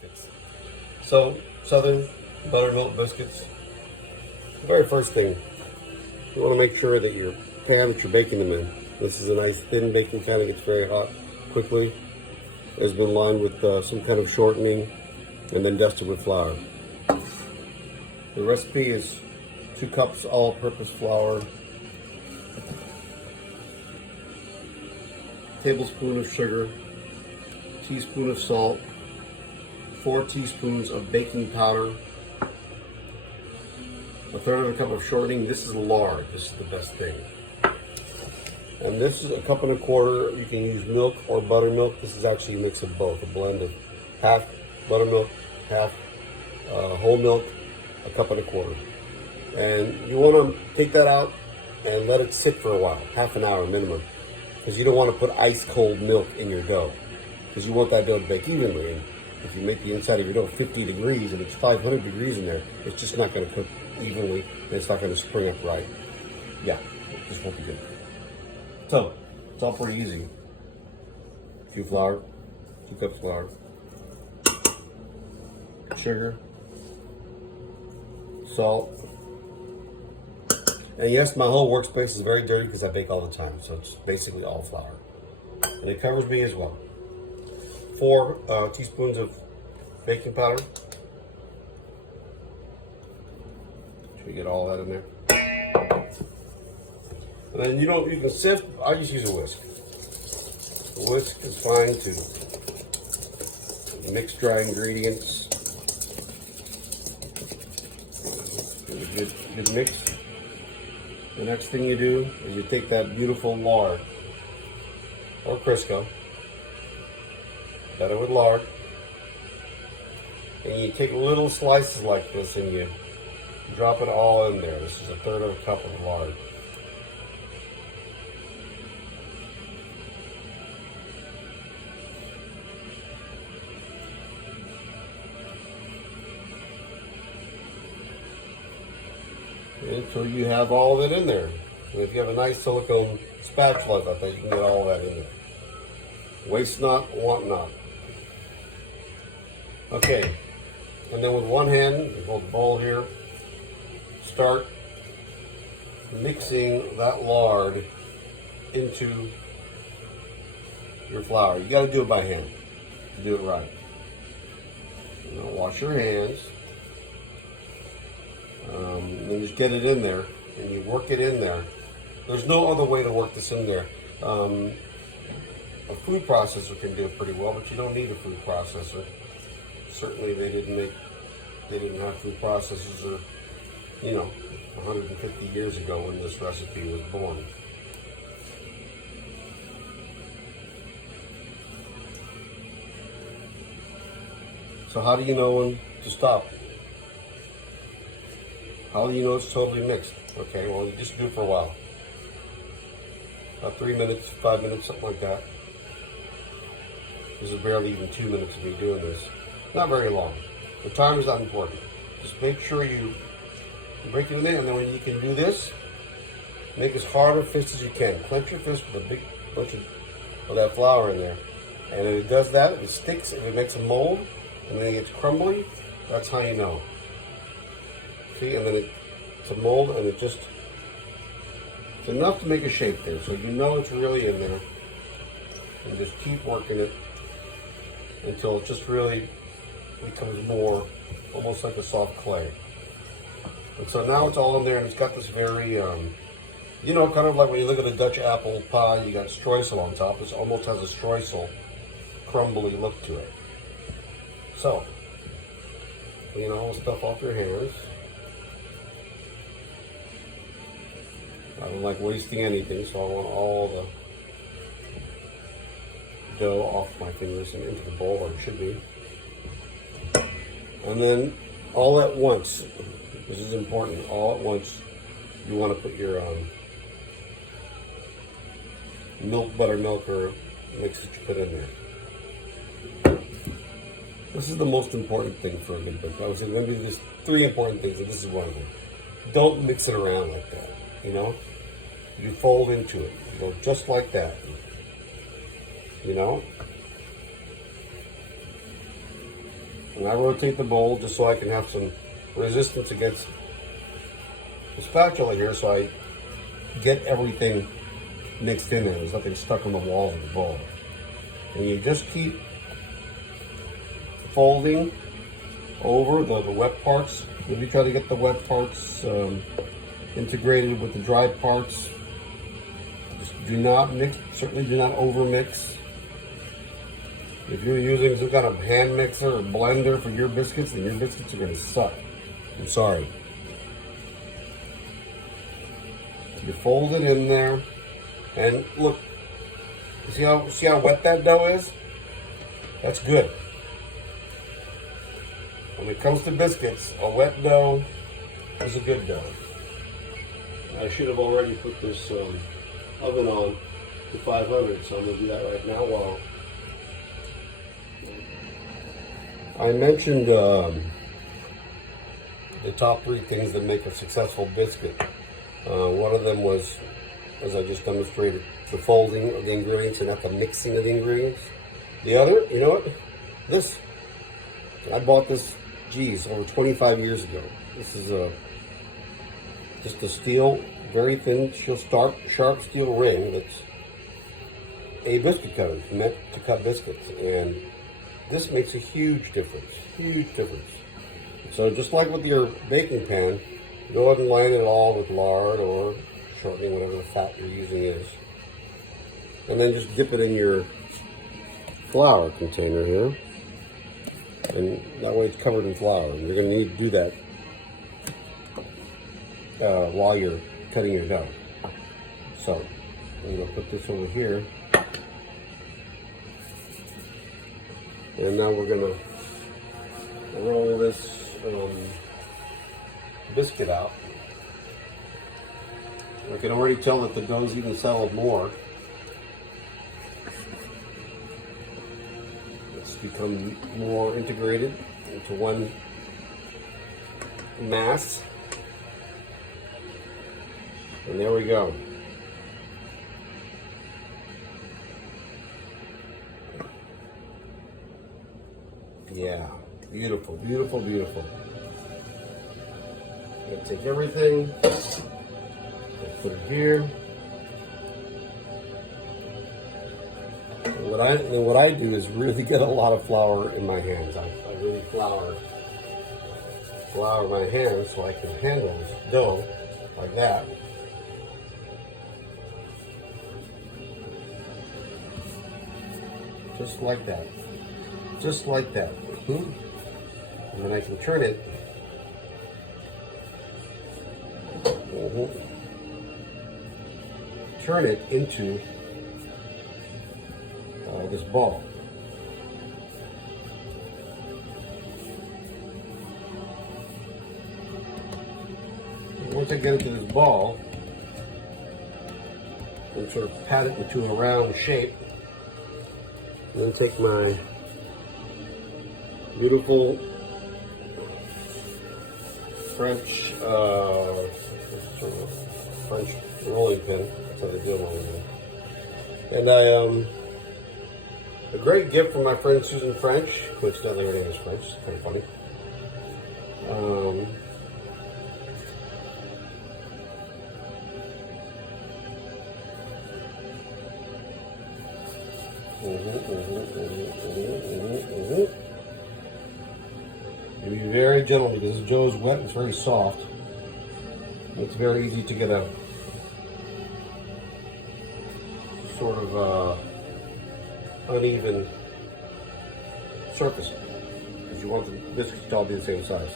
biscuits. So, Southern buttermilk biscuits. The very first thing, you want to make sure that your pan that you're baking them in, this is a nice thin baking pan that gets very hot quickly, has been lined with some kind of shortening and then dusted with flour. The recipe is 2 cups all-purpose flour, tablespoon of sugar, teaspoon of salt, 4 teaspoons of baking powder, 1/3 cup of shortening. This is lard. This is the best thing. And this is 1 1/4 cups. You can use milk or buttermilk. This is actually a mix of both, a blend of half buttermilk, half whole milk, 1 1/4 cups. And you want to take that out and let it sit for a while, half an hour minimum, because you don't want to put ice cold milk in your dough, because you want that dough to bake evenly. And if you make the inside of your dough 50 degrees and it's 500 degrees in there, it's just not going to cook evenly and it's not going to spring up right. Yeah, it just won't be good. So, it's all pretty easy. A few flour, 2 cups flour, sugar, salt, and yes, my whole workspace is very dirty because I bake all the time, so it's basically all flour. And it covers me as well. 4 teaspoons of baking powder. Should we get all that in there? And then you can sift. I just use a whisk. A whisk is fine to mix dry ingredients. Give a good mix. The next thing you do is you take that beautiful lard or Crisco, better with lard, and you take little slices like this and you drop it all in there. This is 1/3 cup of lard. Until you have all of it in there. And if you have a nice silicone spatula like that, you can get all of that in there. Waste not, want not. Okay, and then with one hand, hold the bowl here, start mixing that lard into your flour. You got to do it by hand to do it right. Wash your hands. And then just get it in there, and you work it in there. There's no other way to work this in there. A food processor can do it pretty well, but you don't need a food processor. Certainly, they didn't have food processors, 150 years ago when this recipe was born. So how do you know when to stop? How do you know it's totally mixed? Okay, well, you just do it for a while. About 3 minutes, 5 minutes, something like that. This is barely even 2 minutes of me doing this. Not very long. The time is not important. Just make sure you break it in there, and then when you can do this, make as hard a fist as you can. Clench your fist with a big bunch of that flour in there. And if it does that, if it sticks, if it makes a mold, and then it gets crumbly, that's how you know. See, and then it's a mold, and it's enough to make a shape there, so you know it's really in there. And just keep working it until it just really becomes more, almost like a soft clay. And so now it's all in there, and it's got this very, kind of like when you look at a Dutch apple pie, you got streusel on top. This almost has a streusel, crumbly look to it. So, stuff off your hands. I don't like wasting anything, so I want all the dough off my fingers and into the bowl, or it should be. And then all at once, this is important, all at once, you want to put your buttermilk or mix that you put in there. This is the most important thing for a good bake. I was going to do this 3 important things, and this is one of them. Don't mix it around like that, You fold into it. You go just like that. And I rotate the bowl just so I can have some resistance against the spatula here, so I get everything mixed in there. There's nothing stuck on the walls of the bowl. And you just keep folding over the wet parts. Maybe try to get the wet parts integrated with the dry parts. Just do not mix, certainly do not over mix. If you're using some kind of hand mixer or blender for your biscuits, then your biscuits are going to suck. I'm sorry. You fold it in there, and look, see how wet that dough is? That's good. When it comes to biscuits, a wet dough is a good dough. I should have already put this oven on to 500, so I'm going to do that right now. While I mentioned the top 3 things that make a successful biscuit. One of them was, as I just demonstrated, the folding of the ingredients and not the mixing of the ingredients. The other, you know what? This. I bought this, geez, over 25 years ago. This is just a steel, very thin, sharp steel ring that's a biscuit cutter. It's meant to cut biscuits. And this makes a huge difference. Huge difference. So just like with your baking pan, go ahead and line it all with lard or shortening, whatever the fat you're using is. And then just dip it in your flour container here. And that way it's covered in flour. And you're going to need to do that while you're cutting your dough. So I'm going to put this over here. And now we're going to roll this biscuit out. I can already tell that the dough's even settled more. It's become more integrated into one mass. And there we go. Yeah, beautiful, beautiful, beautiful. I'm gonna take everything, put it here. And what I do is really get a lot of flour in my hands. I really flour my hands so I can handle this dough like that. Just like that. Just like that. And then I can turn it. Turn it into this ball. And once I get it to this ball, and sort of pat it into a round shape, and then take my beautiful French rolling pin. That's how they do rolling pin. And a great gift from my friend Susan French. Coincidentally, her name is French. It's kind of funny. And be very gentle because the dough is wet and it's very soft. It's very easy to get a sort of uneven surface because you want the biscuits to all be the same size.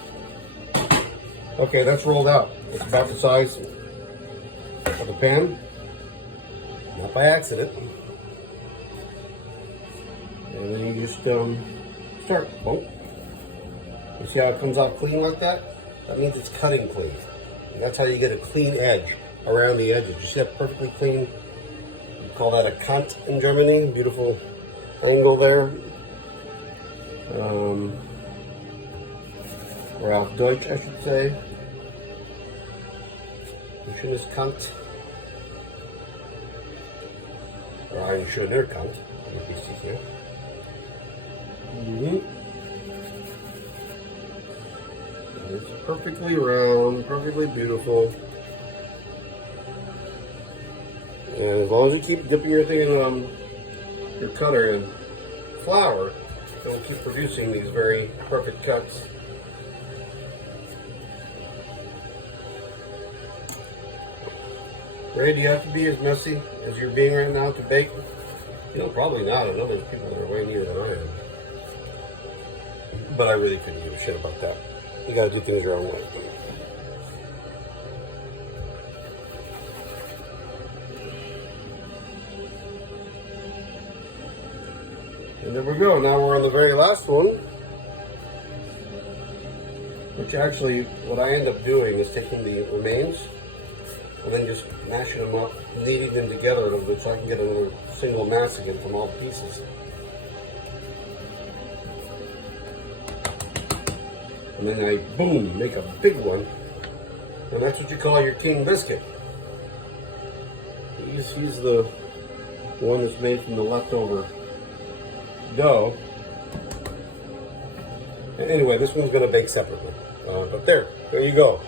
Okay, that's rolled out. It's about the size of the pan, not by accident. And then you just start. Oh, you see how it comes out clean like that? That means it's cutting clean. And that's how you get a clean edge around the edges. You see that perfectly clean? We call that a Kant in Germany. Beautiful angle there. Or auf Deutsch, I should say. Ein schönes Kant. Or ein schöner Kant. It's perfectly round, perfectly beautiful. And as long as you keep dipping your thing in your cutter in flour, it'll keep producing these very perfect cuts. Ray, do you have to be as messy as you're being right now to bake? You know, probably not. I know there's people that are way neater than I am. But I really couldn't give a shit about that. You gotta do things your own way. And there we go. Now we're on the very last one. Which actually, what I end up doing is taking the remains and then just mashing them up, kneading them together a little bit so I can get another single mass again from all the pieces. And then I, boom, make a big one. And that's what you call your king biscuit. He's the one that's made from the leftover dough. And anyway, this one's going to bake separately. But there you go.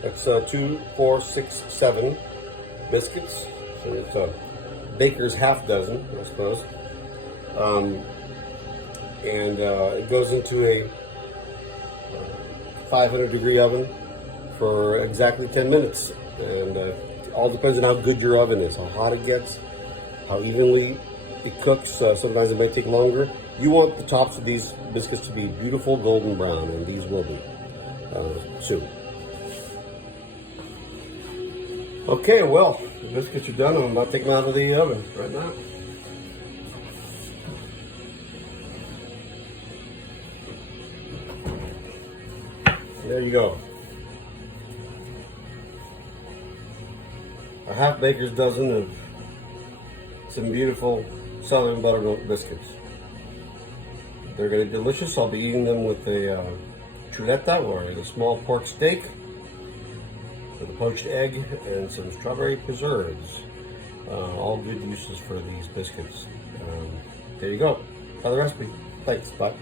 That's 2, 4, 6, 7 biscuits. So it's a baker's half dozen, I suppose. It goes into a 500-degree oven for exactly 10 minutes. And it all depends on how good your oven is, how hot it gets, how evenly it cooks. Sometimes it may take longer. You want the tops of these biscuits to be beautiful golden brown, and these will be soon. Okay, well, the biscuits are done. I'm about to take them out of the oven right now. There you go. A half baker's dozen of some beautiful southern buttermilk biscuits. They're going to be delicious. I'll be eating them with a chuleta, or a small pork steak, with a poached egg and some strawberry preserves. All good uses for these biscuits. There you go. Try the recipe. Thanks. Bye.